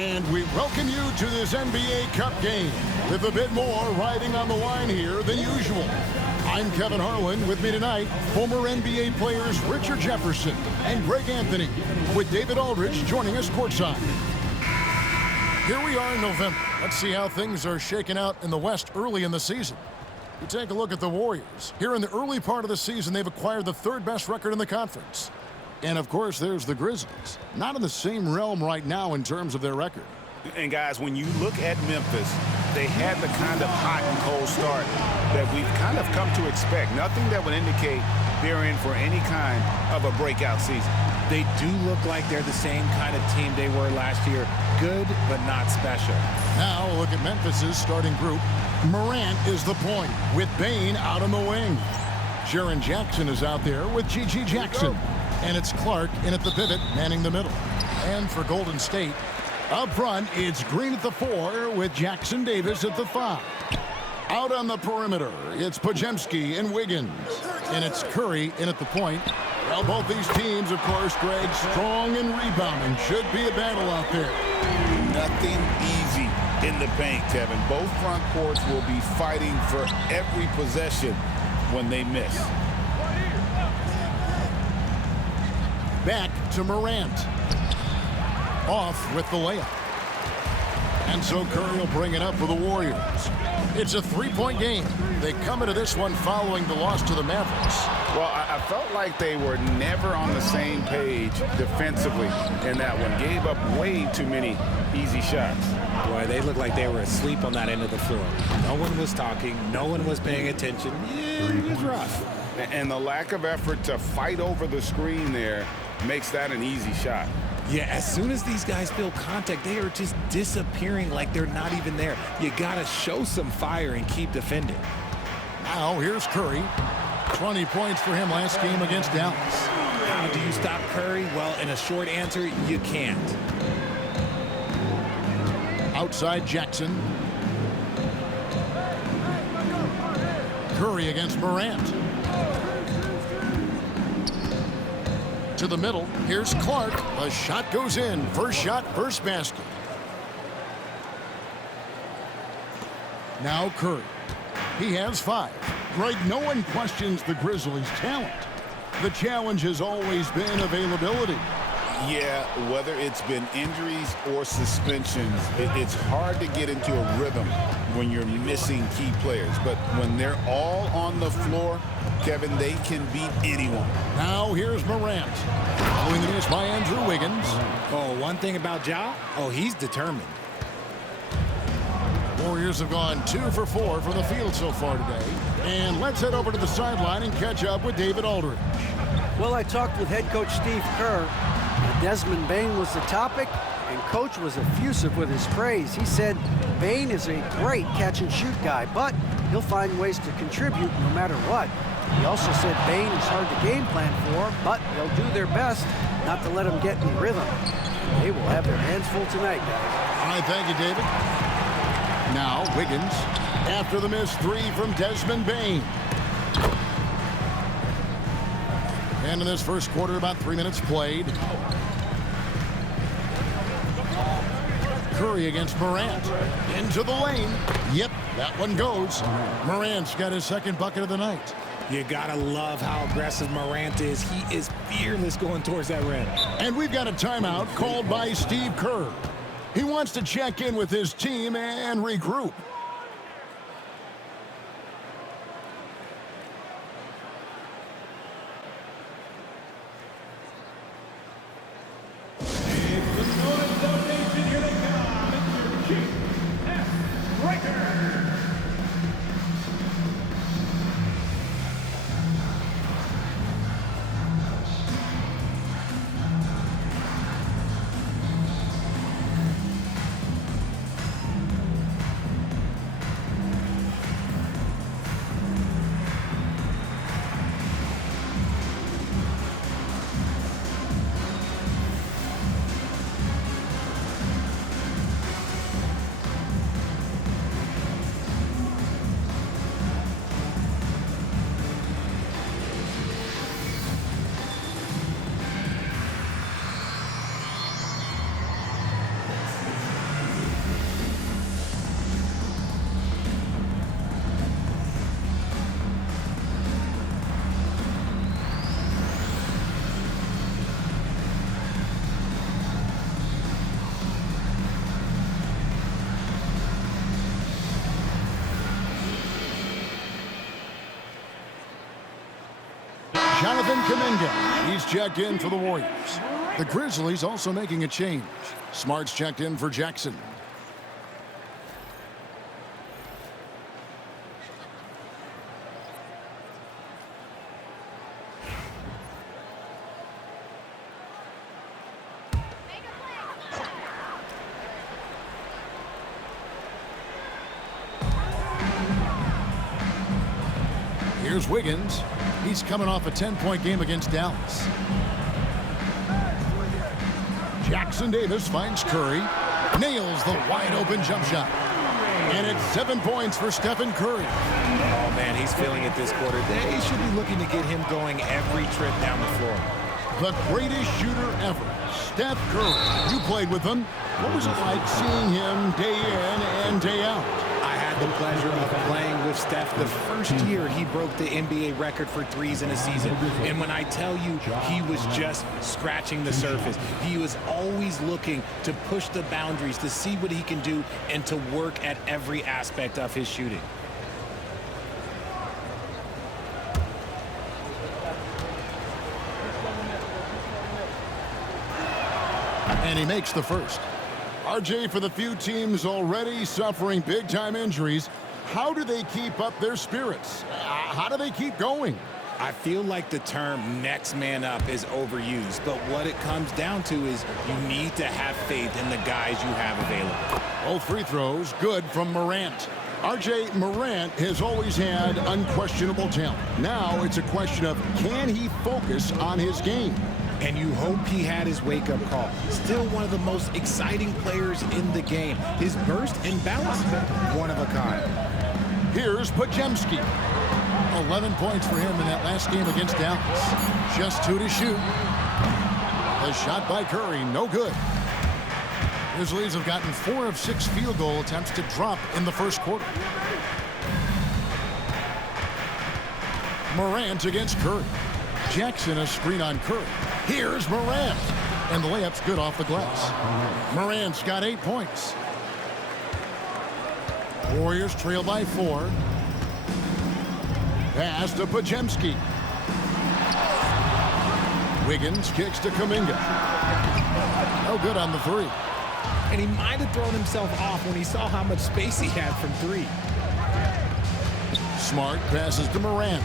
And we welcome you to this NBA Cup game with a bit more riding on the line here than usual. I'm Kevin Harlan. With me tonight, former NBA players Richard Jefferson and Greg Anthony, with David Aldridge joining us courtside. Here we are in November. Let's see how things are shaking out in the West early in the season. You take a look at the Warriors. Here in the early part of the season, they've acquired the third best record in the conference. And, of course, there's the Grizzlies. Not in the same realm right now in terms of their record. And, guys, when you look at Memphis, they had the kind of hot and cold start that we've kind of come to expect. Nothing that would indicate they're in for any kind of a breakout season. They do look like they're the same kind of team they were last year. Good, but not special. Now, look at Memphis's starting group. Morant is the point, with Bane out on the wing. Jaren Jackson is out there with G.G. Jackson. And it's Clark in at the pivot, manning the middle. And for Golden State, up front, it's Green at the 4 with Jackson Davis at the 5. Out on the perimeter, it's Podziemski and Wiggins. And it's Curry in at the point. Well, both these teams, of course, Greg, strong and rebounding. Should be a battle out there. Nothing easy in the paint, Kevin. Both front courts will be fighting for every possession when they miss. Back to Morant. Off with the layup. And so Curry will bring it up for the Warriors. It's a three-point game. They come into this one following the loss to the Mavericks. Well, I felt like they were never on the same page defensively in that one. Gave up way too many easy shots. Boy, they looked like they were asleep on that end of the floor. No one was talking. No one was paying attention. Yeah, it was rough. And the lack of effort to fight over the screen there makes that an easy shot. Yeah, as soon as these guys feel contact, they are just disappearing like they're not even there. You got to show some fire and keep defending. Now, here's Curry. 20 points for him last game against Dallas. How do you stop Curry? Well, in a short answer, you can't. Outside Jackson. Curry against Morant. To the middle. Here's Clark. A shot goes in. First shot, first basket. Now Curry. He has 5. Greg, no one questions the Grizzlies' talent. The challenge has always been availability. Yeah, whether it's been injuries or suspensions, it's hard to get into a rhythm when you're missing key players. But when they're all on the floor, Kevin, they can beat anyone. Now here's Morant. Following the miss by Andrew Wiggins. Oh, one thing about Ja, he's determined. Warriors have gone 2 for 4 from the field so far today. And let's head over to the sideline and catch up with David Aldridge. Well, I talked with head coach Steve Kerr. Desmond Bane was the topic, and coach was effusive with his praise. He said Bane is a great catch-and-shoot guy, but he'll find ways to contribute no matter what. He also said Bane is hard to game plan for, but they'll do their best not to let him get in rhythm. They will have their hands full tonight, guys. All right, thank you, David. Now, Wiggins, after the missed 3 from Desmond Bane. And in this first quarter, about 3 minutes played. Curry against Morant. Into the lane. Yep, that one goes. Morant's got his second bucket of the night. You gotta love how aggressive Morant is. He is fearless going towards that rim. And we've got a timeout called by Steve Kerr. He wants to check in with his team and regroup. Jonathan Kuminga. He's checked in for the Warriors. The Grizzlies also making a change. Smart's checked in for Jackson. Here's Wiggins. He's coming off a 10-point game against Dallas. Jackson Davis finds Curry. Nails the wide-open jump shot. And it's 7 points for Stephen Curry. Oh, man, he's feeling it this quarter. They should be looking to get him going every trip down the floor. The greatest shooter ever, Steph Curry. You played with him. What was it like seeing him day in and day out? I had the pleasure of playing with Steph the first year he broke the NBA record for threes in a season. And when I tell you he was just scratching the surface, he was always looking to push the boundaries, to see what he can do, and to work at every aspect of his shooting. And he makes the first. RJ, for the few teams already suffering big-time injuries, how do they keep up their spirits? How do they keep going? I feel like the term next man up is overused, but what it comes down to is you need to have faith in the guys you have available. Both free throws good from Morant. RJ, Morant has always had unquestionable talent. Now it's a question of, can he focus on his game? And you hope he had his wake-up call. Still one of the most exciting players in the game. His burst and balance, one of a kind. Here's Podziemski. 11 points for him in that last game against Dallas. Just 2 to shoot. The shot by Curry, no good. Grizzlies have gotten 4 of 6 field goal attempts to drop in the first quarter. Morant against Curry. Jackson a screen on Curry. Here's Morant. And the layup's good off the glass. Morant's got 8 points. Warriors trail by 4. Pass to Podziemski. Wiggins kicks to Kuminga. No good on the 3. And he might have thrown himself off when he saw how much space he had from 3. Smart passes to Morant.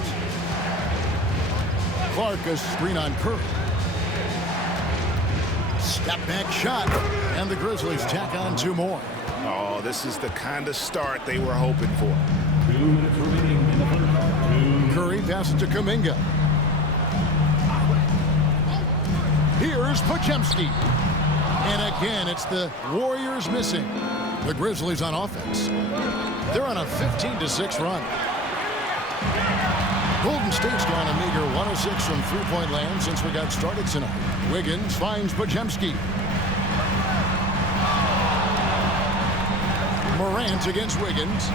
Clark a screen on Curry. Step back shot. And the Grizzlies tack on 2 more. Oh, this is the kind of start they were hoping for. 2 minutes remaining in the first half. Curry passes to Kuminga. Here's Podziemski. And again, it's the Warriors missing. The Grizzlies on offense. They're on a 15-6 run. Golden State's gone a meager 106 from three-point land since we got started tonight. Wiggins finds Podziemski. Morant against Wiggins.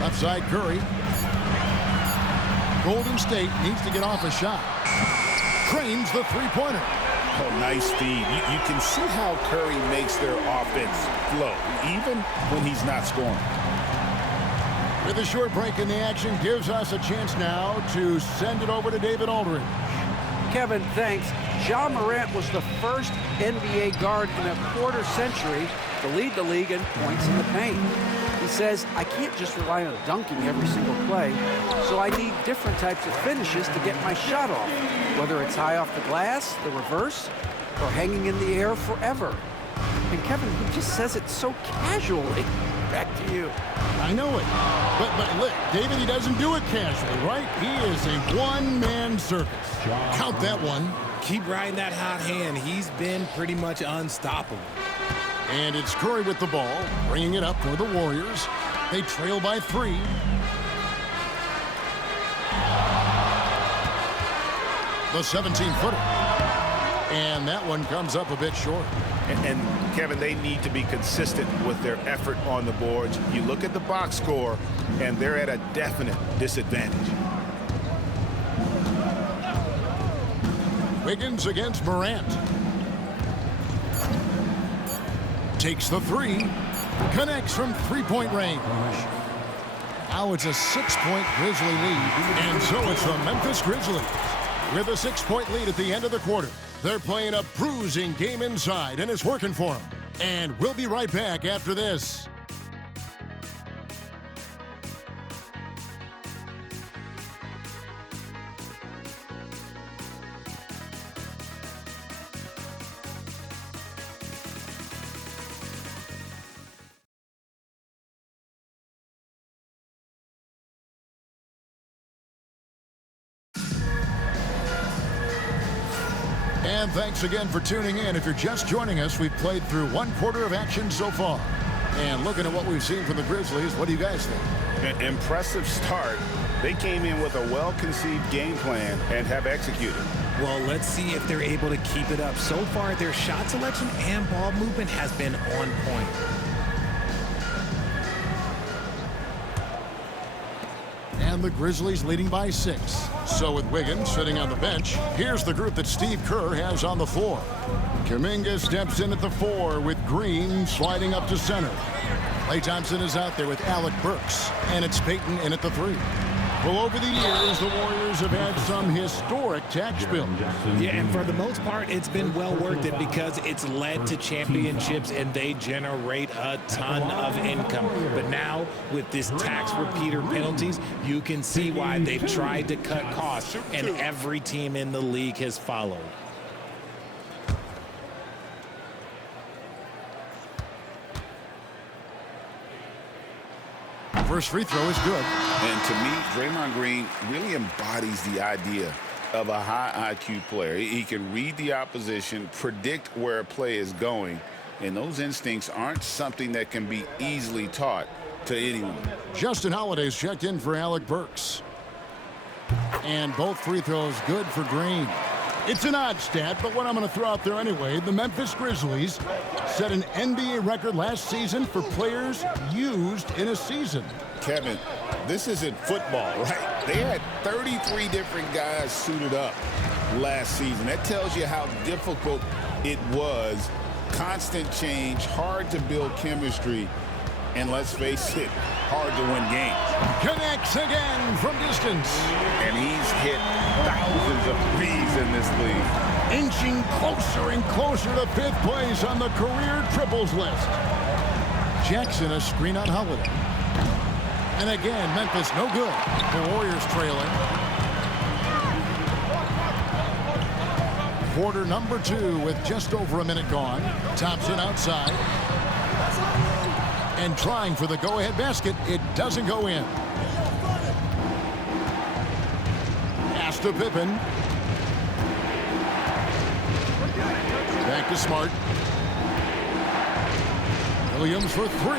Left side Curry. Golden State needs to get off a shot. Cranes the three-pointer. Oh, nice feed. You can see how Curry makes their offense flow, even when he's not scoring. With a short break in the action, gives us a chance now to send it over to David Aldridge. Kevin, thanks. Ja Morant was the first NBA guard in a quarter century to lead the league in points in the paint. He says, I can't just rely on dunking every single play, so I need different types of finishes to get my shot off, whether it's high off the glass, the reverse, or hanging in the air forever. And Kevin, he just says it so casually. Back to you. I know it. But look, David, he doesn't do it casually, right? He is a one-man circus. Count that one. Keep riding that hot hand. He's been pretty much unstoppable. And it's Curry with the ball, bringing it up for the Warriors. They trail by 3. The 17-footer. And that one comes up a bit short. And Kevin, they need to be consistent with their effort on the boards. You look at the box score, and they're at a definite disadvantage. Wiggins against Morant. Takes the 3. Connects from three-point range. Now it's a 6-point Grizzly lead. And so it's the Memphis Grizzlies with a 6-point lead at the end of the quarter. They're playing a bruising game inside, and it's working for them. And we'll be right back after this. And thanks again for tuning in. If you're just joining us, we've played through one quarter of action so far. And looking at what we've seen from the Grizzlies, what do you guys think? An impressive start. They came in with a well-conceived game plan and have executed. Well, let's see if they're able to keep it up. So far, their shot selection and ball movement has been on point. And the Grizzlies leading by 6. So with Wiggins sitting on the bench, here's the group that Steve Kerr has on the floor. Kuminga steps in at the 4 with Green sliding up to center. Klay Thompson is out there with Alec Burks, and it's Payton in at the 3. Well, over the years, the Warriors have had some historic tax bills. Yeah, and for the most part, it's been well worth it because it's led to championships and they generate a ton of income. But now, with this tax repeater penalties, you can see why they've tried to cut costs, and every team in the league has followed. First free throw is good. And to me, Draymond Green really embodies the idea of a high IQ player. He can read the opposition, predict where a play is going, and those instincts aren't something that can be easily taught to anyone. Justin Holiday's checked in for Alec Burks. And both free throws good for Green. It's an odd stat, but what I'm going to throw out there anyway, the Memphis Grizzlies set an NBA record last season for players used in a season. Kevin, this isn't football, right? They had 33 different guys suited up last season. That tells you how difficult it was. Constant change, hard to build chemistry, and let's face it, hard to win games. Connects again from distance. And he's hit thousands of threes in this league. Inching closer and closer to 5th place on the career triples list. Jackson a screen on Holiday. And again, Memphis no good. The Warriors trailing. Quarter number 2 with just over a minute gone. Thompson outside. And trying for the go-ahead basket. It doesn't go in. Pass to Pippen. Back to Smart. Williams for 3.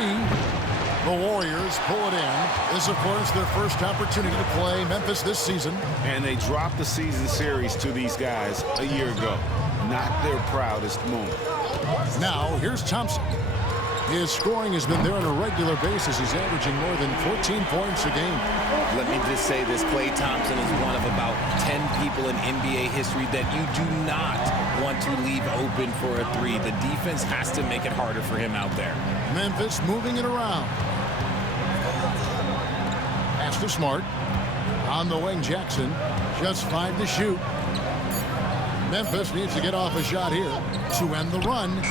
The Warriors pull it in. This, of course, their first opportunity to play Memphis this season. And they dropped the season series to these guys a year ago. Not their proudest moment. Now, here's Thompson. His scoring has been there on a regular basis. He's averaging more than 14 points a game. Let me just say this, Klay Thompson is one of about 10 people in NBA history that you do not want to leave open for a 3. The defense has to make it harder for him out there. Memphis moving it around. Pass to Smart. On the wing, Jackson. Just 5 to shoot. Memphis needs to get off a shot here to end the run.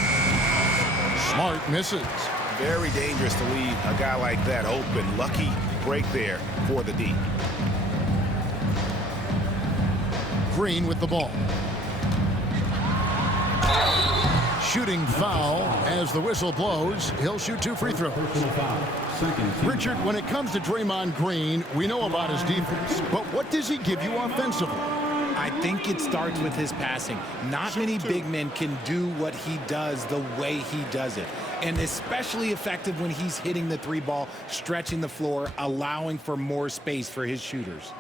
Smart misses. Very dangerous to leave a guy like that open. Lucky break there for the D. Green with the ball. Shooting foul as the whistle blows. He'll shoot 2 free throws. Richard, when it comes to Draymond Green, we know about his defense, but what does he give you offensively? I think it starts with his passing. Not many big men can do what he does the way he does it. And especially effective when he's hitting the 3 ball, stretching the floor, allowing for more space for his shooters.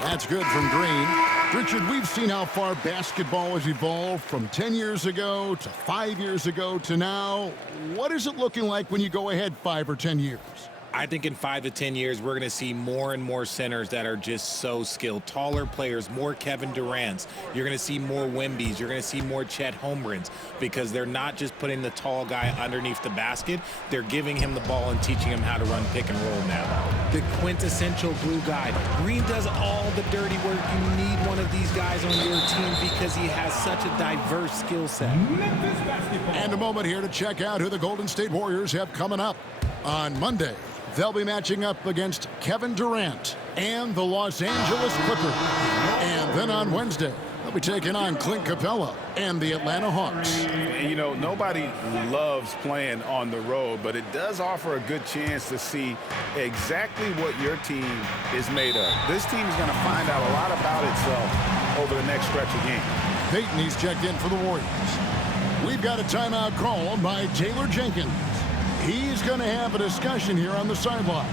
That's good from Green. Richard, we've seen how far basketball has evolved from 10 years ago to 5 years ago to now. What is it looking like when you go ahead 5 or 10 years? I think in 5 to 10 years, we're going to see more and more centers that are just so skilled. Taller players, more Kevin Durant's. You're going to see more Wemby's. You're going to see more Chet Holmgrens because they're not just putting the tall guy underneath the basket. They're giving him the ball and teaching him how to run pick and roll now. The quintessential glue guy. Green does all the dirty work. You need one of these guys on your team because he has such a diverse skill set. And a moment here to check out who the Golden State Warriors have coming up. On Monday, they'll be matching up against Kevin Durant and the Los Angeles Clippers. And then on Wednesday, they'll be taking on Clint Capella and the Atlanta Hawks. You know, nobody loves playing on the road, but it does offer a good chance to see exactly what your team is made of. This team is going to find out a lot about itself over the next stretch of games. Peyton, he's checked in for the Warriors. We've got a timeout call by Taylor Jenkins. He's going to have a discussion here on the sideline.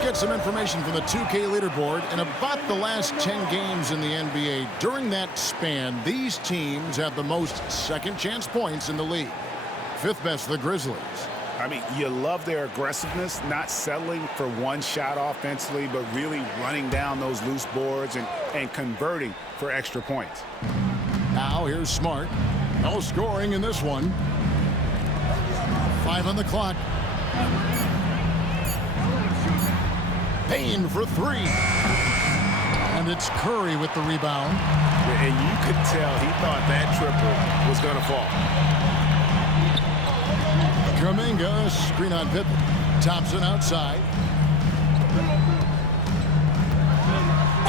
Get some information from the 2K leaderboard. In about the last 10 games in the NBA, during that span, these teams have the most second chance points in the league. Fifth best, the Grizzlies. I mean, you love their aggressiveness, not settling for one shot offensively, but really running down those loose boards and converting for extra points. Now here's Smart. No scoring in this one. 5 on the clock. Payne for 3. And it's Curry with the rebound. And you could tell he thought that triple was going to fall. Kuminga, screen on Pippen. Thompson outside.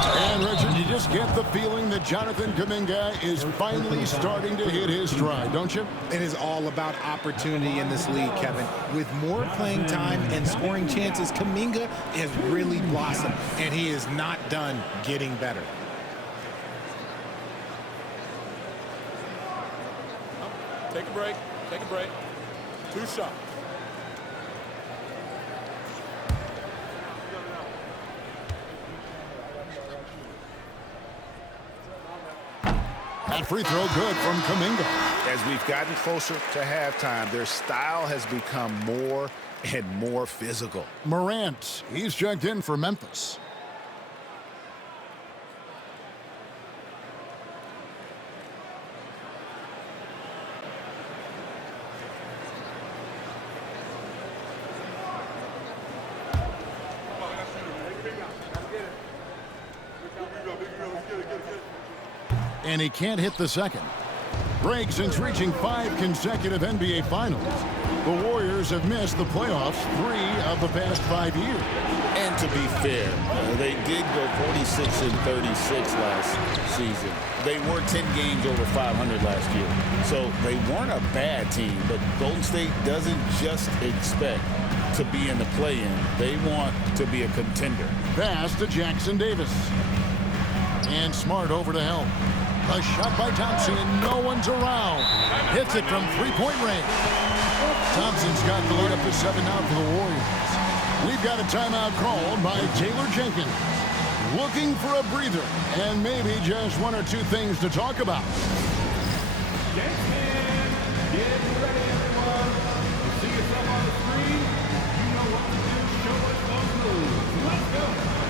And Richard, you just get the feeling that Jonathan Kuminga is finally starting to hit his stride, don't you? It is all about opportunity in this league, Kevin. With more playing time and scoring chances, Kuminga has really blossomed, and he is not done getting better. Take a break. Take a break. 2 shots. That free throw good from Kuminga. As we've gotten closer to halftime, their style has become more and more physical. Morant, he's checked in for Memphis. And he can't hit the second. Break since reaching 5 consecutive NBA Finals. The Warriors have missed the playoffs 3 of the past 5 years. And to be fair, they did go 46-36 last season. They were 10 games over 500 last year. So they weren't a bad team, but Golden State doesn't just expect to be in the play-in. They want to be a contender. Pass to Jackson Davis. And Smart over to help. A shot by Thompson, and no one's around. Hits it from three-point range. Thompson's got the lead up to 7 now for the Warriors. We've got a timeout called by Taylor Jenkins. Looking for a breather, and maybe just 1 or 2 things to talk about. Get ready, everyone. See yourself on the screen. You know what to do. Show us those moves. Let's go.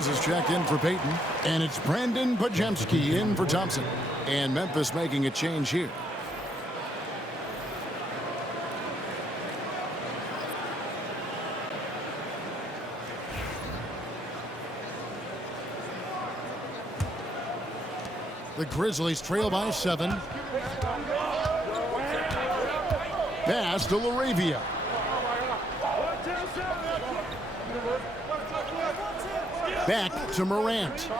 Adams is checked in for Peyton. And it's Brandon Podziemski in for Thompson. And Memphis making a change here. The Grizzlies trail by 7. Pass to LaRavia. Back to Morant.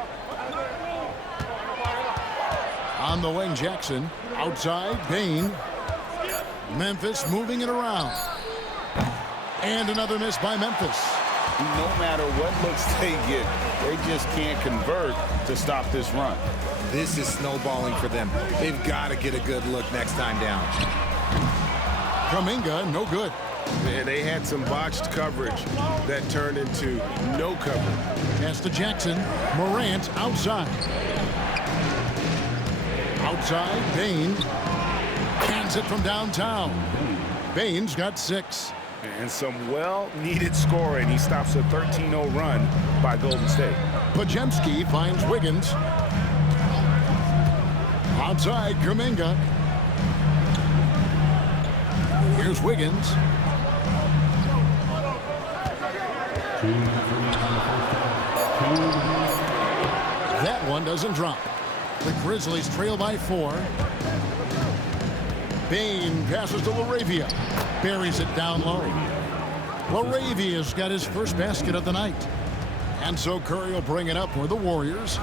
On the wing, Jackson. Outside, Bane. Memphis moving it around. And another miss by Memphis. No matter what looks they get, they just can't convert to stop this run. This is snowballing for them. They've got to get a good look next time down. Kuminga, no good. Man, they had some botched coverage that turned into no coverage. Pass to Jackson. Morant outside. Outside, Bane. Cans it from downtown. Bane's got 6. And some well-needed scoring. He stops a 13-0 run by Golden State. Podziemski finds Wiggins. Outside, Kuminga. Here's Wiggins. That one doesn't drop. The Grizzlies trail by 4. Bane passes to LaRavia. Buries it down low. LaRavia's got his first basket of the night. And so Curry will bring it up for the Warriors.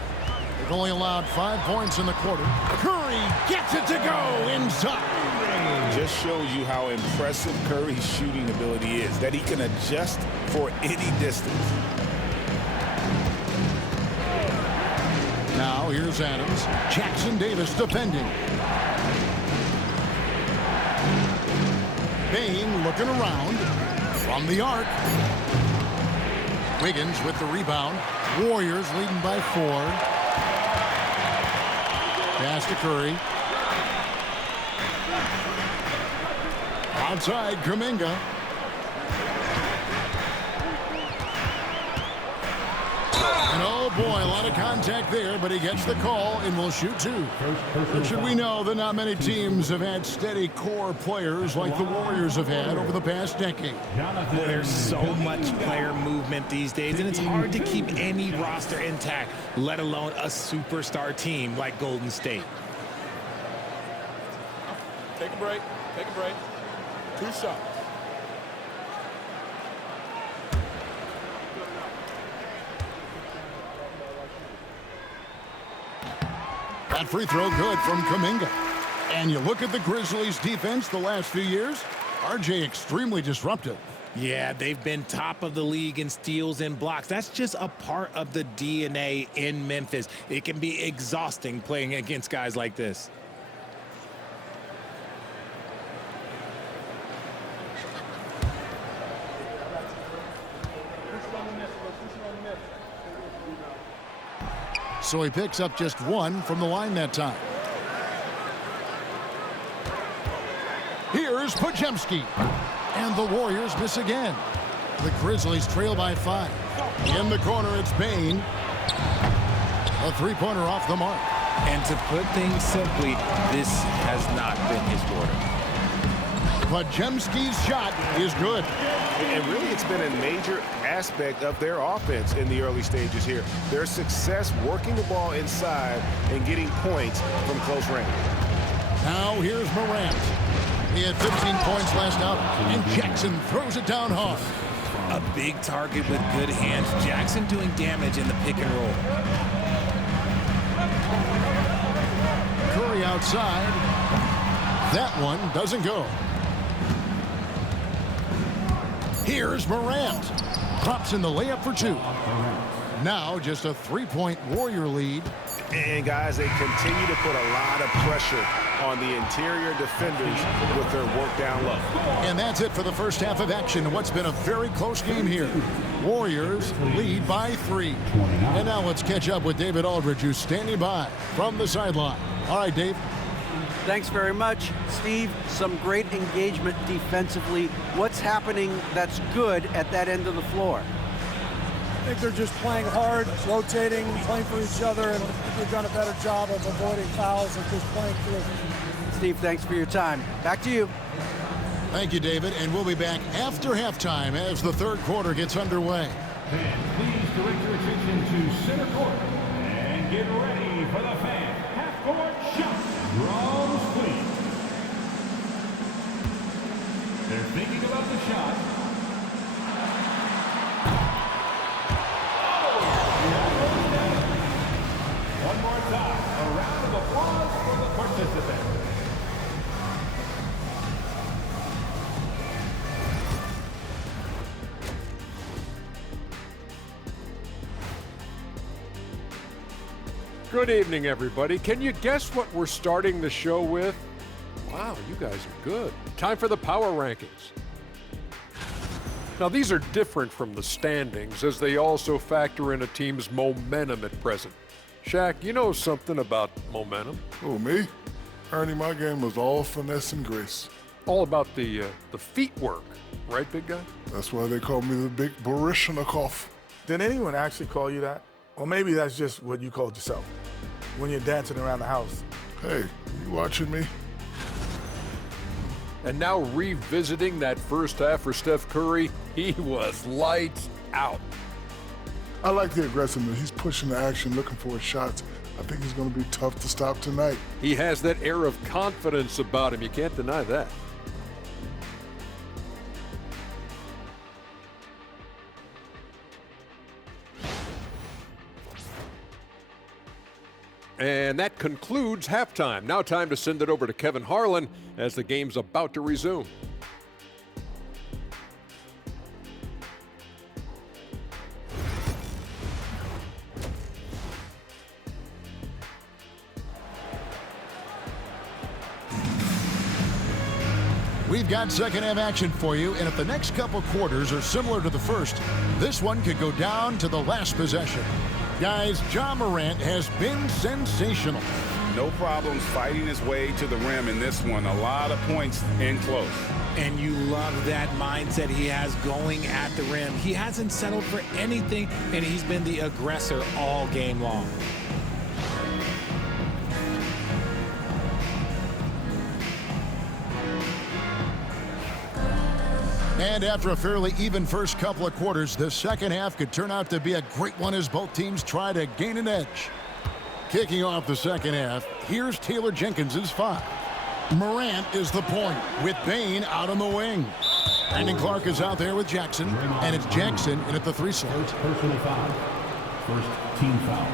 They've only allowed 5 points in the quarter. Curry gets it to go inside. Just shows you how impressive Curry's shooting ability is, that he can adjust for any distance. Now here's Adams. Jackson Davis defending. Bane looking around from the arc. Wiggins with the rebound. Warriors leading by 4. Pass to Curry. Outside, Kuminga. And oh boy, a lot of contact there, but he gets the call and will shoot 2. Should we know that not many teams have had steady core players like the Warriors have had over the past decade. There's so much player movement these days, and it's hard to keep any roster intact, let alone a superstar team like Golden State. Take a break. Take a break. 2 shots. That free throw good from Kuminga. And you look at the Grizzlies defense the last few years, RJ extremely disruptive. Yeah, they've been top of the league in steals and blocks. That's just a part of the DNA in Memphis. It can be exhausting playing against guys like this. So he picks up just 1 from the line that time. Here's Podziemski. And the Warriors miss again. The Grizzlies trail by 5. In the corner, it's Bane. A 3-pointer off the mark. And to put things simply, this has not been his quarter. Podziemski's shot is good. And really, it's been a major aspect of their offense in the early stages here. Their success working the ball inside and getting points from close range. Now here's Morant. He had 15 points last out, and Jackson throws it down hard. A big target with good hands. Jackson doing damage in the pick and roll. Curry outside. That one doesn't go. Here's Morant. Drops in the layup for 2. Now just a 3-point Warrior lead. And guys, they continue to put a lot of pressure on the interior defenders with their work down low. And that's it for the first half of action. What's been a very close game here. Warriors lead by 3. And now let's catch up with David Aldridge, who's standing by from the sideline. All right, Dave. Thanks very much, Steve. Some great engagement defensively. What's happening that's good at that end of the floor? think they're just playing hard, rotating, playing for each other, and they've done a better job of avoiding fouls and just playing through. Steve, thanks for your time. Back to you. Thank you, David, and we'll be back after halftime as the third quarter gets underway. Fans, please direct your attention to center court and get ready for the fan half-court shot. Drums, please. They're thinking about the shot. One more time, a round of applause for the participants. Good evening, everybody. Can you guess what we're starting the show with? Wow, you guys are good. Time for the power rankings. Now, these are different from the standings as they also factor in a team's momentum at present. Shaq, you know something about momentum? Oh, me? Ernie, my game was all finesse and grace. All about the feet work, right, big guy? That's why they call me the Big Baryshnikov. Did anyone actually call you that? Or maybe that's just what you called yourself when you're dancing around the house. Hey, you watching me? And now revisiting that first half for Steph Curry, he was lights out. I like the aggressiveness. He's pushing the action, looking for his shots. I think he's going to be tough to stop tonight. He has that air of confidence about him. You can't deny that. And that concludes halftime. Now time to send it over to Kevin Harlan as the game's about to resume. We've got second half action for you, and if the next couple quarters are similar to the first, this one could go down to the last possession. Guys, Ja Morant has been sensational. No problems fighting his way to the rim in this one. A lot of points in close. And you love that mindset he has going at the rim. He hasn't settled for anything, and he's been the aggressor all game long. And after a fairly even first couple of quarters, the second half could turn out to be a great one as both teams try to gain an edge. Kicking off the second half, here's Taylor Jenkins' 5. Morant is the point with Bane out on the wing. Brandon Clark is out there with Jackson, and it's Jackson in at the 3 slot. First personal foul. First team foul.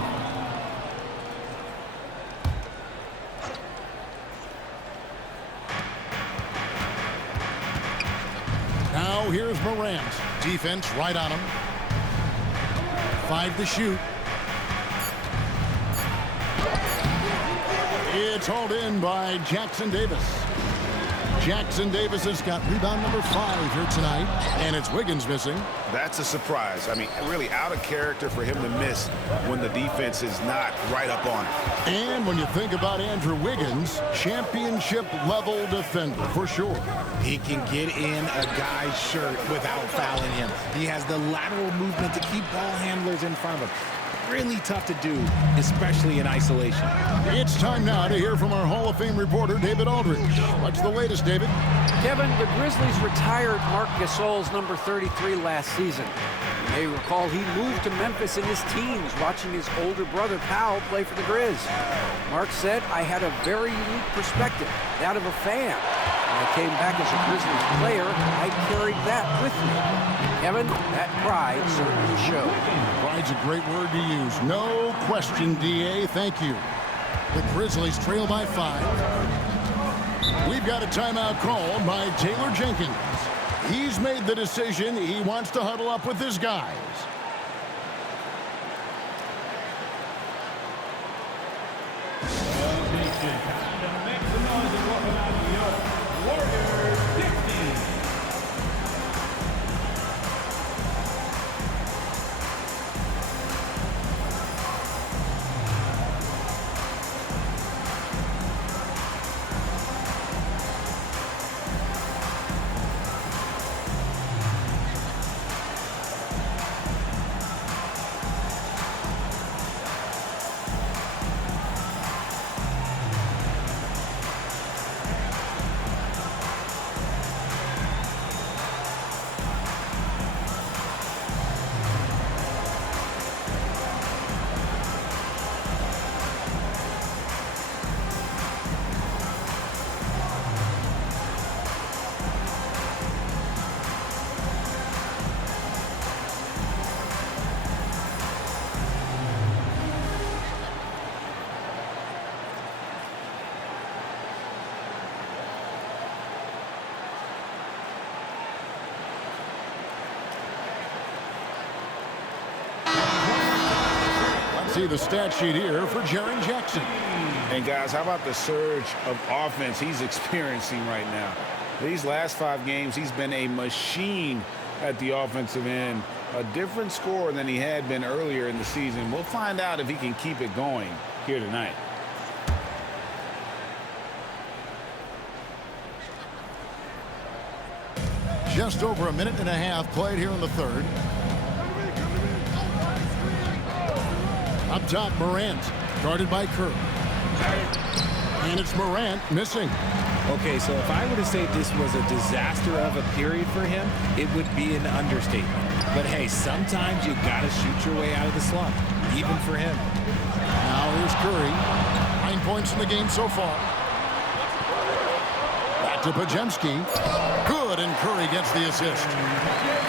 Now here's Morant. Defense right on him. 5 to shoot. It's hauled in by Jackson Davis. Jackson Davis has got rebound number 5 here tonight, and it's Wiggins missing. That's a surprise. I mean, really out of character for him to miss when the defense is not right up on him. And when you think about Andrew Wiggins, championship-level defender for sure. He can get in a guy's shirt without fouling him. He has the lateral movement to keep ball handlers in front of him. Really tough to do, especially in isolation. It's time now to hear from our Hall of Fame reporter, David Aldridge. What's the latest, David? Kevin, the Grizzlies retired Marc Gasol's number 33 last season. You may recall he moved to Memphis in his teens, watching his older brother, Powell, play for the Grizz. Marc said, "I had a very unique perspective, that of a fan. When I came back as a Grizzlies player, I carried that with me." Kevin, that pride certainly showed. Pride's a great word to use. No question, DA. Thank you. The Grizzlies trail by 5. We've got a timeout called by Taylor Jenkins. He's made the decision. He wants to huddle up with his guys. see the stat sheet here for Jaren Jackson. And guys, how about the surge of offense he's experiencing right now? These last 5 games, he's been a machine at the offensive end. A different score than he had been earlier in the season. We'll find out if he can keep it going here tonight. Just over a minute and a half played here in the third. Up top, Morant, guarded by Kerr. And it's Morant missing. Okay, so if I were to say this was a disaster of a period for him, it would be an understatement. But hey, sometimes you gotta shoot your way out of the slump, even for him. Now here's Curry. 9 points in the game so far. Back to Podziemski. Good, and Curry gets the assist.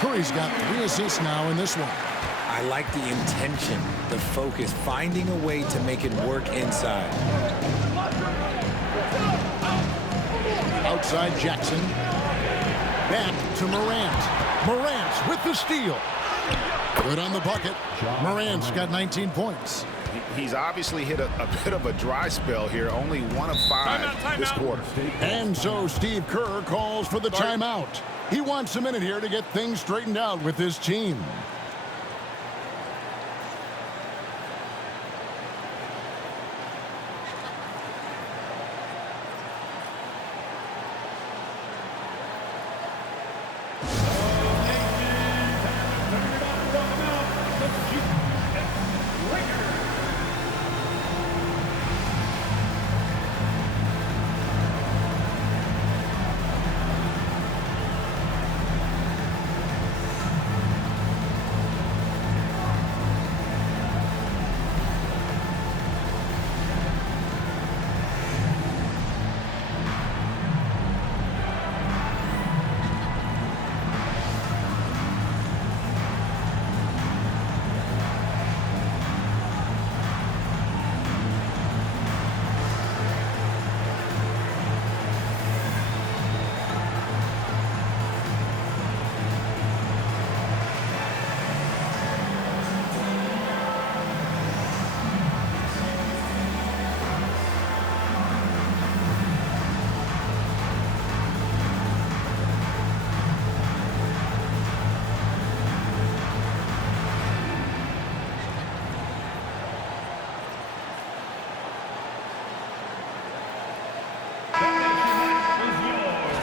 Curry's got 3 assists now in this one. I like the intention, the focus, finding a way to make it work inside. Outside Jackson. Back to Morant. Morant with the steal. Good on the bucket. Morant's got 19 points. He's obviously hit a bit of a dry spell here. Only 1 of 5 this quarter. And so Steve Kerr calls for the timeout. He wants a minute here to get things straightened out with his team.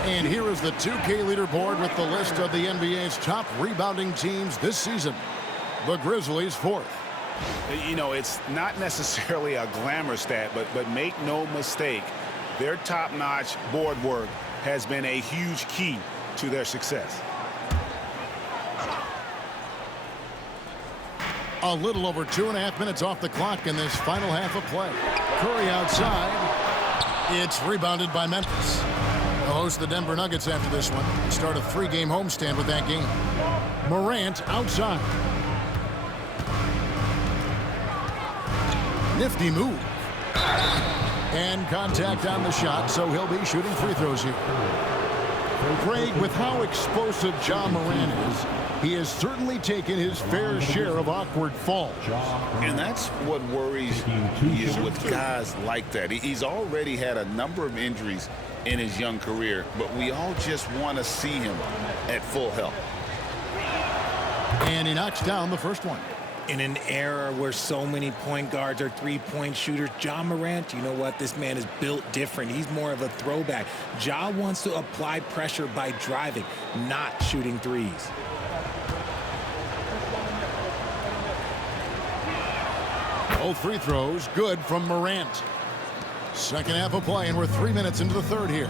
And here is the 2K leaderboard with the list of the NBA's top rebounding teams this season. The Grizzlies 4th. You know, it's not necessarily a glamour stat, but make no mistake, their top-notch board work has been a huge key to their success. A little over 2.5 minutes off the clock in this final half of play. Curry outside. It's rebounded by Memphis. They'll host the Denver Nuggets after this one. Start a 3-game homestand with that game. Morant outside. Nifty move. And contact on the shot, so he'll be shooting free throws here. Craig, with how explosive Ja Morant is, he has certainly taken his fair share of awkward falls. And that's what worries me is with guys like that. He's already had a number of injuries in his young career, but we all just want to see him at full health. And he knocks down the first one. In an era where so many point guards are three-point shooters, Ja Morant, you know what? This man is built different. He's more of a throwback. Ja wants to apply pressure by driving, not shooting threes. Both free throws good from Morant. Second half of play, and we're 3 minutes into the third here.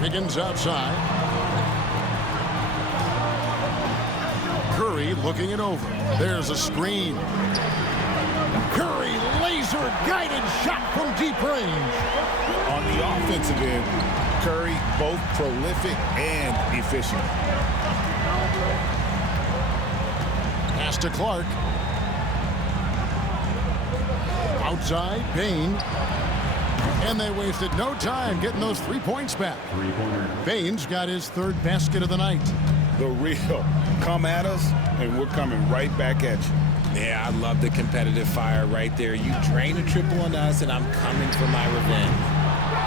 Higgins outside. Curry looking it over. There's a screen. Curry laser-guided shot from deep range. On the offensive end, Curry both prolific and efficient. Pass to Clark. Outside, Payne. And they wasted no time getting those 3 points back. Payne's got his third basket of the night. The real. Come at us, and we're coming right back at you. Yeah, I love the competitive fire right there. You drain a triple on us, and I'm coming for my revenge.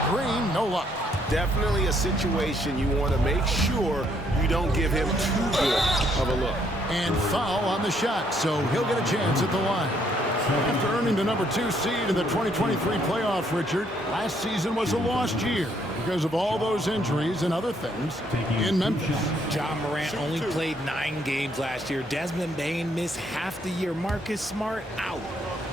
Green, no luck. Definitely a situation you want to make sure you don't give him too good of a look. And foul on the shot, so he'll get a chance at the line. After earning the number 2 seed in the 2023 playoff, Richard, last season was a lost year because of all those injuries and other things in Memphis. Ja Morant only played 9 games last year. Desmond Bane missed half the year. Marcus Smart out.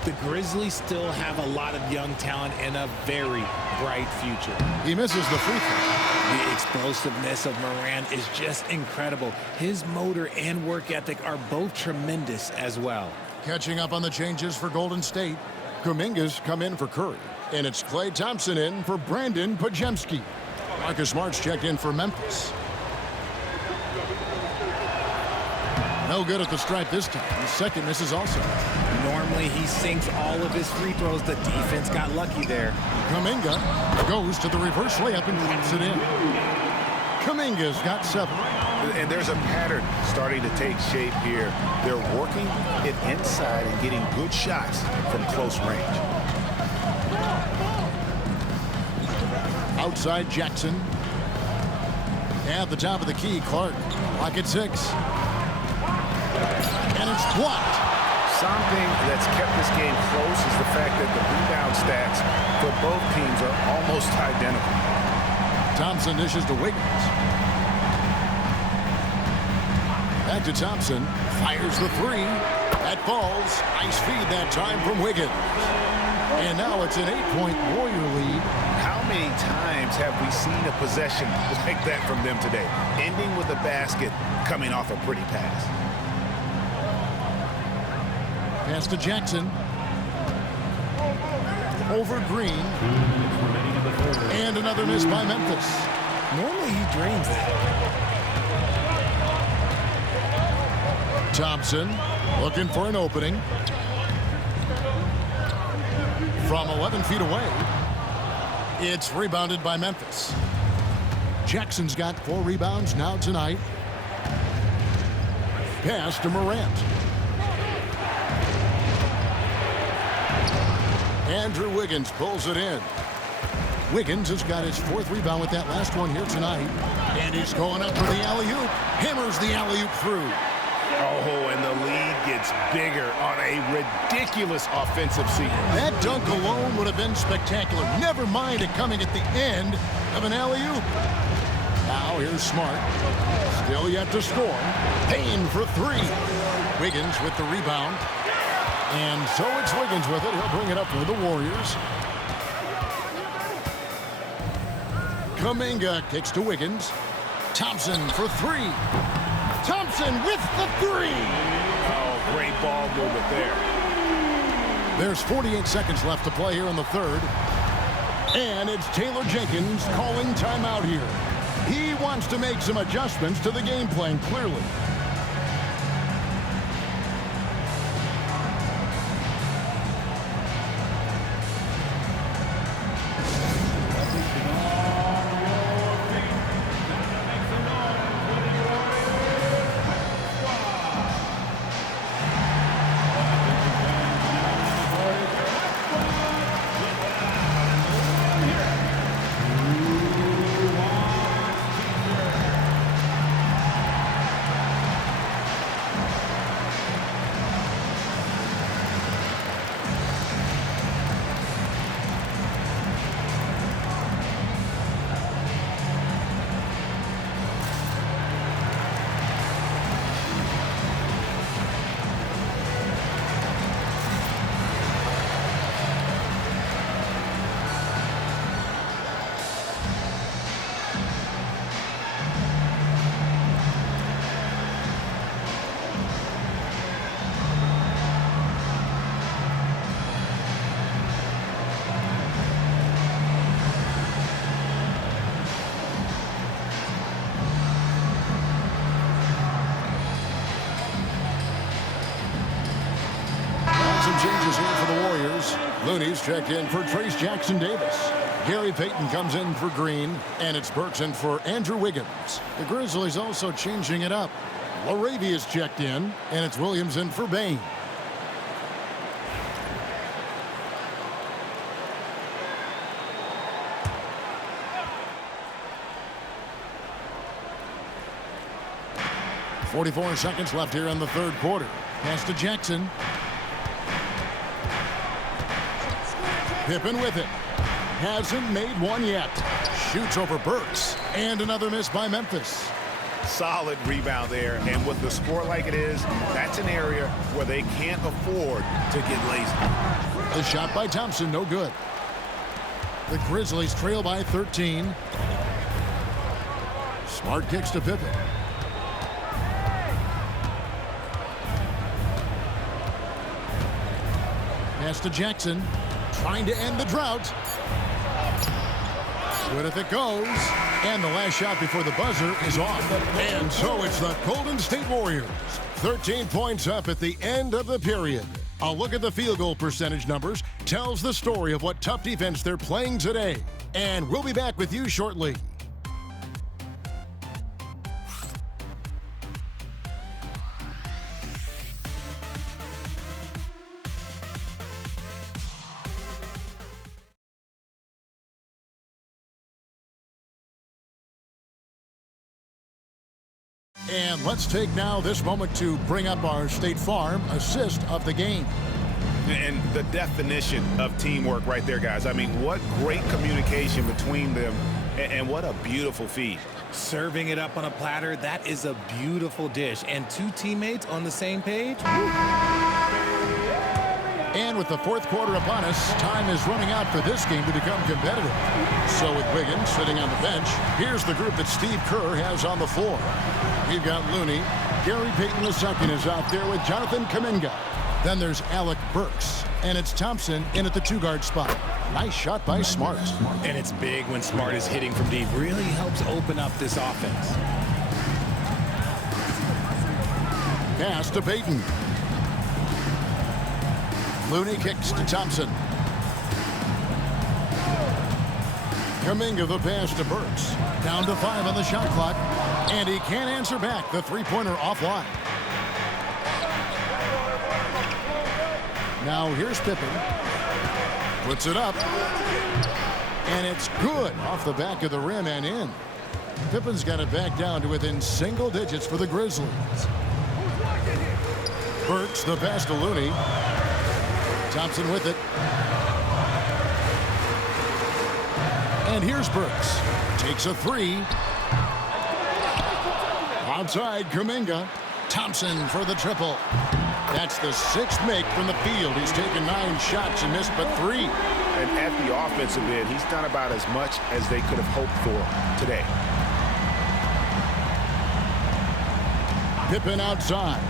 The Grizzlies still have a lot of young talent and a very bright future. He misses the free throw. The explosiveness of Morant is just incredible. His motor and work ethic are both tremendous as well. Catching up on the changes for Golden State, Kuminga's come in for Curry, and it's Klay Thompson in for Brandon Podziemski. Marcus Smart's checked in for Memphis. No good at the stripe this time. The second misses also. Normally he sinks all of his free throws. The defense got lucky there. Kuminga goes to the reverse layup and drops it in. Kuminga's got 7. And there's a pattern starting to take shape here. They're working it inside and getting good shots from close range. Outside Jackson. At the top of the key, Clark. Clock at 6. And it's blocked. Something that's kept this game close is the fact that the rebound stats for both teams are almost identical. Thompson dishes to Wiggins. Back to Thompson. Fires the 3. That falls. Nice feed that time from Wiggins. And now it's an 8-point Warrior lead. How many times have we seen a possession like that from them today? Ending with a basket, coming off a pretty pass. Pass to Jackson. Over Green. And another miss by Memphis. Normally he drains that. Thompson looking for an opening. From 11 feet away. It's rebounded by Memphis. Jackson's got 4 rebounds now tonight. Pass to Morant. Andrew Wiggins pulls it in. Wiggins has got his 4th rebound with that last one here tonight. And he's going up for the alley-oop. Hammers the alley-oop through. Oh, and the lead gets bigger on a ridiculous offensive sequence. That dunk alone would have been spectacular. Never mind it coming at the end of an alley-oop. Now here's Smart. Still yet to score. Payne for 3. Wiggins with the rebound. And so it's Wiggins with it. He'll bring it up for the Warriors. Kuminga kicks to Wiggins. Thompson for 3. Thompson with the 3. Oh, great ball movement there. There's 48 seconds left to play here in the 3rd. And it's Taylor Jenkins calling timeout here. He wants to make some adjustments to the game plan, clearly. Changes here for the Warriors. Looney's checked in for Trace Jackson Davis. Gary Payton comes in for Green, and it's Burks in for Andrew Wiggins. The Grizzlies also changing it up. LaRavia's checked in, and it's Williams in for Bane. 44 seconds left here in the third quarter. Pass to Jackson. Pippen with it. Hasn't made one yet. Shoots over Burks. And another miss by Memphis. Solid rebound there. And with the score like it is, that's an area where they can't afford to get lazy. The shot by Thompson, no good. The Grizzlies trail by 13. Smart kicks to Pippen. Pass to Jackson. Trying to end the drought. Good if it goes. And the last shot before the buzzer is off. And so it's the Golden State Warriors. 13 points up at the end of the period. A look at the field goal percentage numbers tells the story of what tough defense they're playing today. And we'll be back with you shortly. And let's take now this moment to bring up our State Farm assist of the game. And the definition of teamwork right there, guys. I mean, what great communication between them, and what a beautiful feed. Serving it up on a platter, that is a beautiful dish. And two teammates on the same page. And with the fourth quarter upon us, time is running out for this game to become competitive. So with Wiggins sitting on the bench, here's the group that Steve Kerr has on the floor. We've got Looney. Gary Payton II is out there with Jonathan Kuminga. Then there's Alec Burks. And it's Thompson in at the two-guard spot. Nice shot by Smart. And it's big when Smart is hitting from deep. Really helps open up this offense. Pass to Payton. Looney kicks to Thompson. Kuminga the pass to Burks. Down to 5 on the shot clock. And he can't answer back. The three-pointer offline. Now here's Pippen. Puts it up. And it's good off the back of the rim and in. Pippen's got it back down to within single digits for the Grizzlies. Burks the pass to Looney. Thompson with it. And here's Burks. Takes a three. Outside Kuminga. Thompson for the triple. That's the 6th make from the field. He's taken 9 shots and missed but 3. And at the offensive end, he's done about as much as they could have hoped for today. Pippen outside.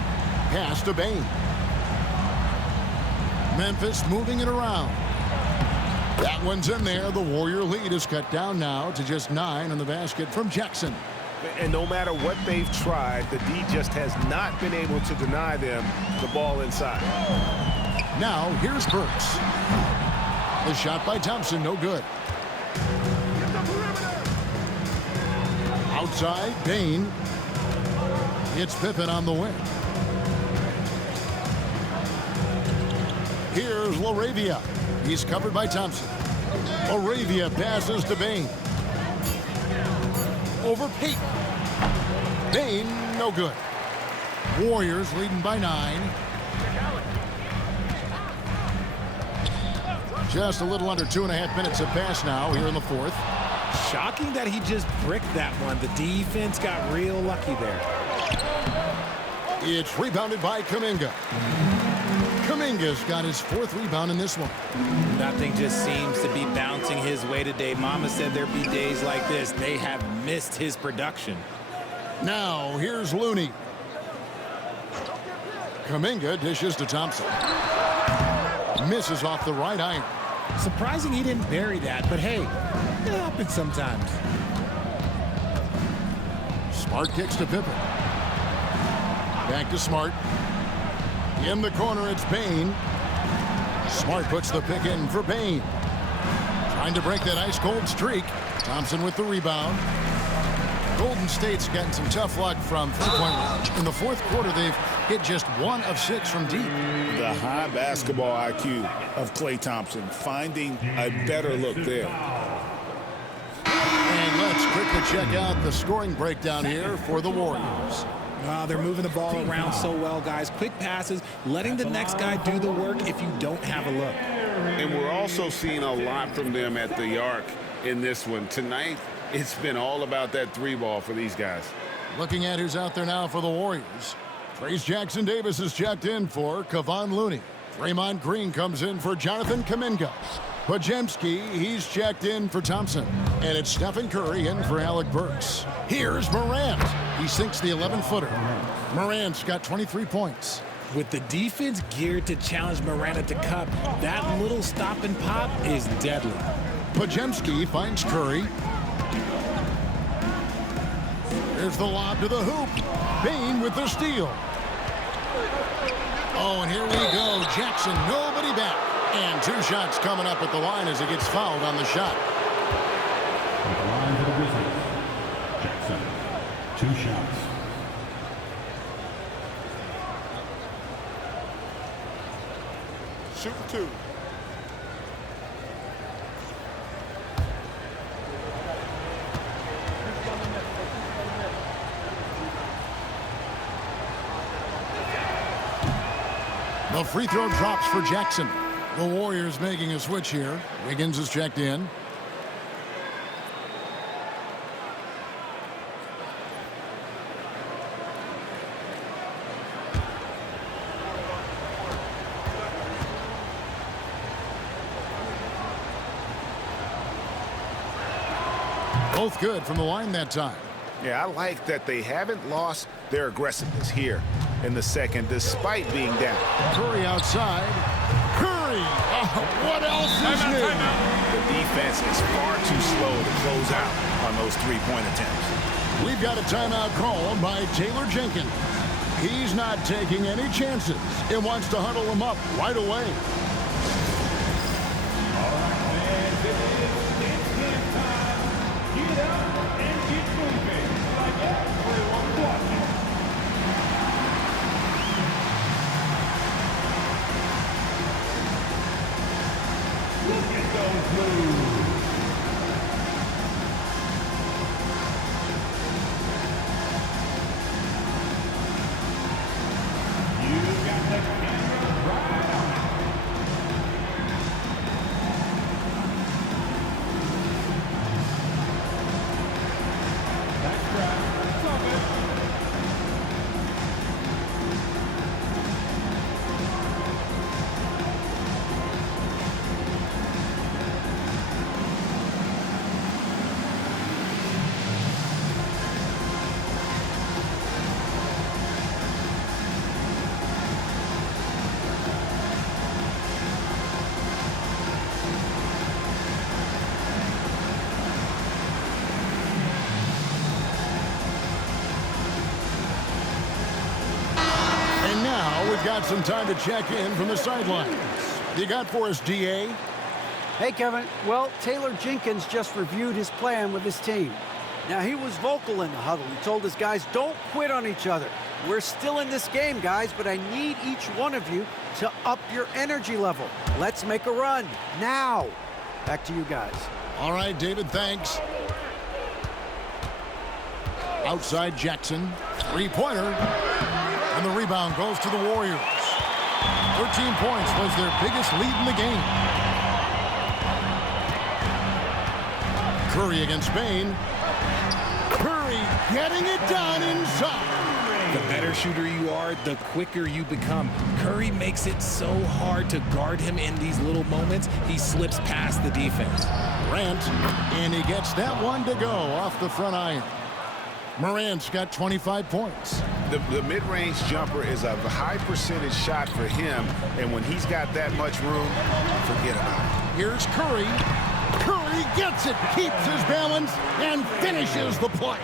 Pass to Bane. Memphis moving it around. That one's in there. The Warrior lead is cut down now to just 9 on the basket from Jackson. And no matter what they've tried, the D just has not been able to deny them the ball inside. Now here's Burks. The shot by Thompson, no good. Outside, Bane. It's Pippen on the wing. Here's LaRavia. He's covered by Thompson. LaRavia passes to Bane. Over Payton. Bane, no good. Warriors leading by 9. Just a little under 2.5 minutes have passed now here in the fourth. Shocking that he just bricked that one. The defense got real lucky there. It's rebounded by Kuminga. Kuminga's got his 4th rebound in this one. Nothing just seems to be bouncing his way today. Mama said there'd be days like this. They have missed his production. Now, here's Looney. Kuminga dishes to Thompson. Misses off the right iron. Surprising he didn't bury that, but hey, it happens sometimes. Smart kicks to Pippen. Back to Smart. In the corner, it's Bane. Smart puts the pick in for Bane. Trying to break that ice-cold streak. Thompson with the rebound. Golden State's gotten some tough luck from three-point range. In the fourth quarter, they've hit just 1 of 6 from deep. The high basketball IQ of Klay Thompson, finding a better look there. And let's quickly check out the scoring breakdown here for the Warriors. They're moving the ball around so well, guys. Quick passes, letting the next guy do the work if you don't have a look. And we're also seeing a lot from them at the arc in this one. Tonight, it's been all about that three ball for these guys. Looking at who's out there now for the Warriors. Trayce Jackson-Davis is checked in for Kevon Looney. Draymond Green comes in for Jonathan Kuminga. Podziemski, he's checked in for Thompson. And it's Stephen Curry in for Alec Burks. Here's Morant. He sinks the 11-footer. Morant's got 23 points. With the defense geared to challenge Morant at the cup, that little stop and pop is deadly. Podziemski finds Curry. Here's the lob to the hoop. Bane with the steal. Oh, and here we go. Jackson, nobody back. And 2 shots coming up at the line as he gets fouled on the shot. At the line for the Grizzlies, Jackson, 2 shots. Shoot 2. The free throw drops for Jackson. The Warriors making a switch here. Wiggins is checked in. Both good from the line that time. Yeah, I like that they haven't lost their aggressiveness here in the second, despite being down. Curry outside. Curry! What else is new? The defense is far too slow to close out on those three-point attempts. We've got a timeout called by Taylor Jenkins. He's not taking any chances. It wants to huddle him up right away. All right, fans, it is game time. Get up and get moving like everyone watching. Look at those moves. You got the camera right on it. That's right. Stop it. And now we've got some time to check in from the sidelines. You got for us, DA? Hey, Kevin. Well, Taylor Jenkins just reviewed his plan with his team. Now, he was vocal in the huddle. He told his guys, don't quit on each other. We're still in this game, guys, but I need each one of you to up your energy level. Let's make a run now. Back to you guys. All right, David, thanks. Outside Jackson. Three-pointer. And the rebound goes to the Warriors. 13 points was their biggest lead in the game. Curry against Bane. Curry getting it done inside. The better shooter you are, the quicker you become. Curry makes it so hard to guard him in these little moments. He slips past the defense. Morant, and he gets that one to go off the front iron. Morant's got 25 points. The mid-range jumper is a high percentage shot for him, and when he's got that much room, forget about it. Here's Curry. Curry gets it, keeps his balance, and finishes the play.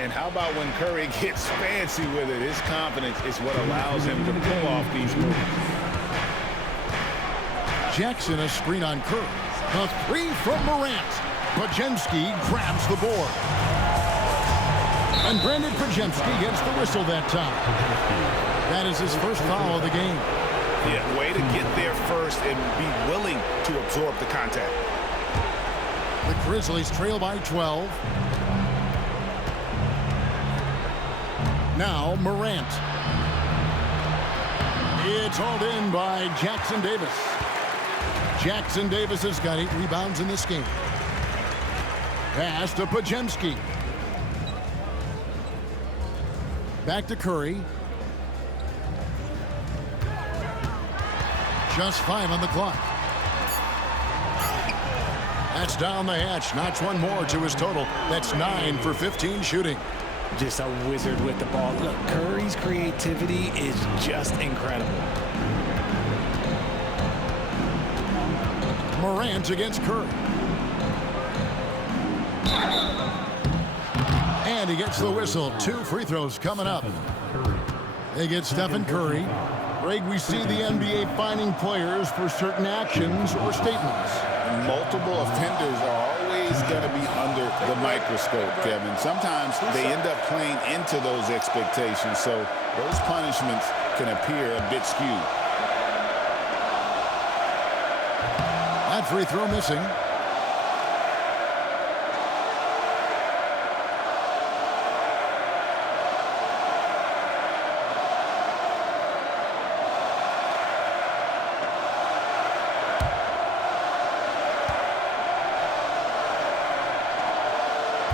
And how about when Curry gets fancy with it? His confidence is what allows him to pull off these moves. Jackson a screen on Curry. A three from Morant. Podziemski grabs the board. And Brandon Podziemski gets the whistle that time. That is his first foul of the game. Yeah, way to get there first and be willing to absorb the contact. The Grizzlies trail by 12. Now Morant. It's hauled in by Jackson Davis. Jackson Davis has got 8 rebounds in this game. Pass to Podziemski. Back to Curry. Just 5 on the clock. That's down the hatch. Knocks one more to his total. That's 9 for 15 shooting. Just a wizard with the ball. Look, Curry's creativity is just incredible. Morant against Curry. And he gets the whistle. 2 free throws coming up. They get Stephen Curry. Greg, we see the NBA fining players for certain actions or statements. Multiple offenders are always going to be under the microscope, Kevin. Sometimes they end up playing into those expectations, so those punishments can appear a bit skewed. That free throw missing.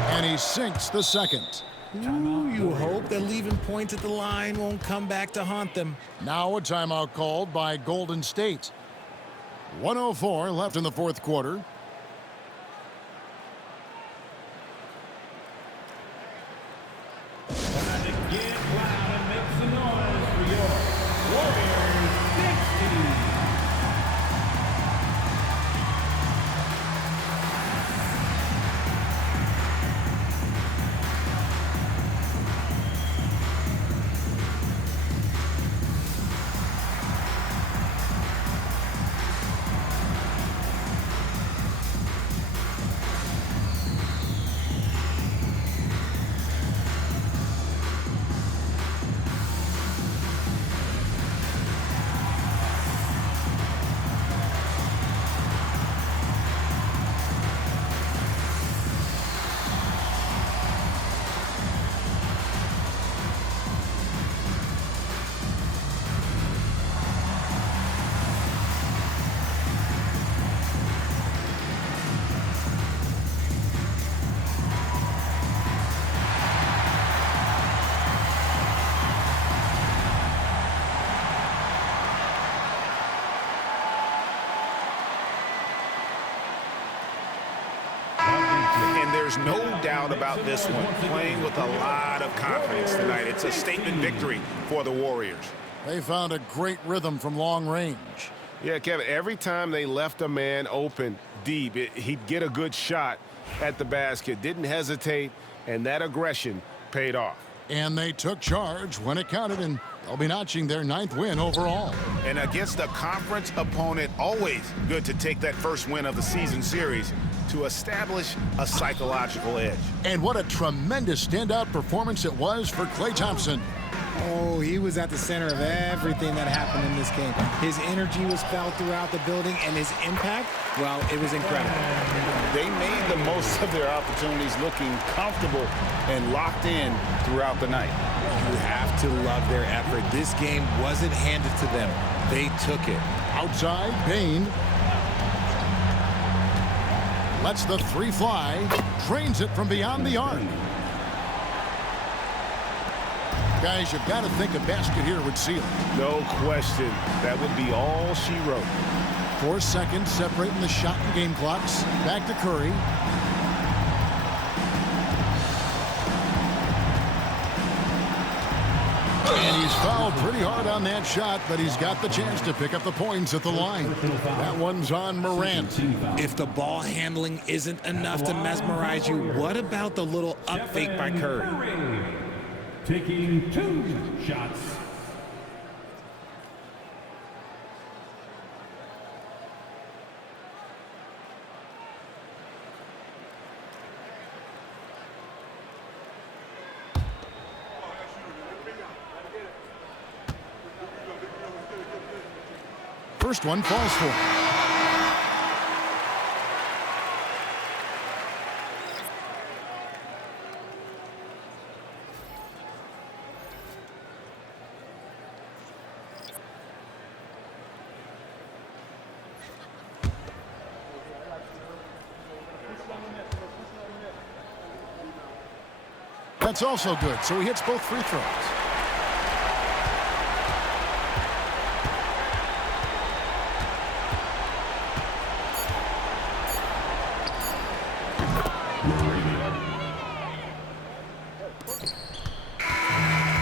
And he sinks the second. Ooh, you hope that leaving points at the line won't come back to haunt them. Now a timeout called by Golden State. 1:04 left in the fourth quarter. Time to get loud and make some noise for your Warriors 60. And there's no doubt about this one. Playing with a lot of confidence tonight. It's a statement victory for the Warriors. They found a great rhythm from long range. Yeah, Kevin, every time they left a man open deep, he'd get a good shot at the basket. Didn't hesitate, and that aggression paid off. And they took charge when it counted, and they'll be notching their 9th win overall. And against a conference opponent, always good to take that first win of the season series to establish a psychological edge. And what a tremendous standout performance it was for Klay Thompson. Oh, he was at the center of everything that happened in this game. His energy was felt throughout the building, and his impact, well, it was incredible. They made the most of their opportunities, looking comfortable and locked in throughout the night. You have to love their effort. This game wasn't handed to them. They took it. Outside, Bane lets the 3 fly, drains it from beyond the arc. Guys, you've got to think a basket here would seal it. No question. That would be all she wrote. 4 seconds separating the shot and game clocks. Back to Curry. And he's fouled pretty hard on that shot, but he's got the chance to pick up the points at the line. That one's on Morant. If the ball handling isn't enough to mesmerize you, what about the little up fake by Curry? Taking 2 shots. First one falls for him. That's also good, so he hits both free throws.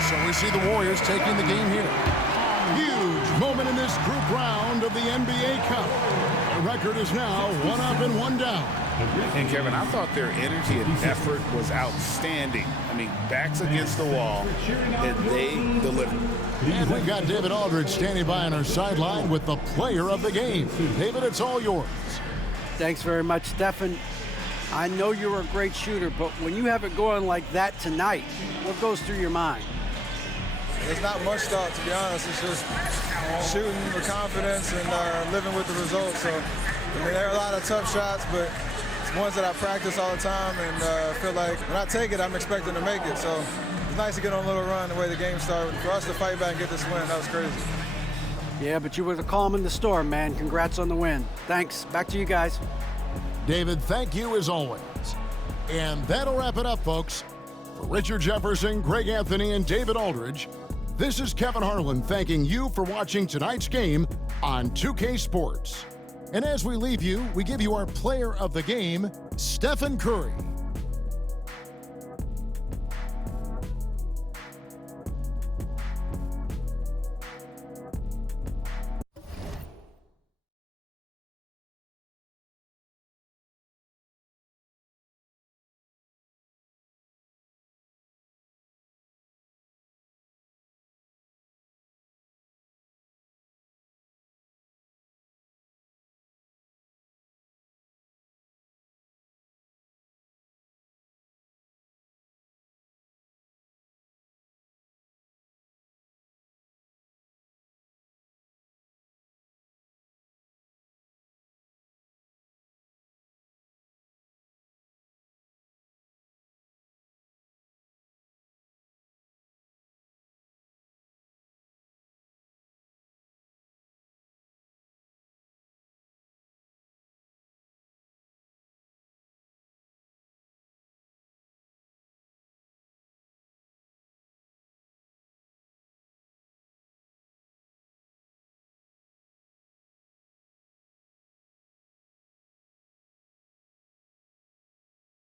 So we see the Warriors taking the game here. Huge moment in this group round of the NBA Cup. The record is now 1 up and 1 down. And Kevin, I thought their energy and effort was outstanding. I mean, backs against the wall, and they delivered. And we've got David Aldridge standing by on our sideline with the player of the game. David, it's all yours. Thanks very much, Stephen. I know you're a great shooter, but when you have it going like that tonight, what goes through your mind? There's not much thought, to be honest. It's just shooting with confidence and living with the results. So, I mean, there are a lot of tough shots, but it's ones that I practice all the time, and feel like when I take it, I'm expecting to make it. So it's nice to get on a little run the way the game started. For us to fight back and get this win, that was crazy. Yeah, but you were the calm in the storm, man. Congrats on the win. Thanks. Back to you guys. David, thank you as always. And that'll wrap it up, folks. For Richard Jefferson, Greg Anthony, and David Aldridge, this is Kevin Harlan thanking you for watching tonight's game on 2K Sports. And as we leave you, we give you our player of the game, Stephen Curry.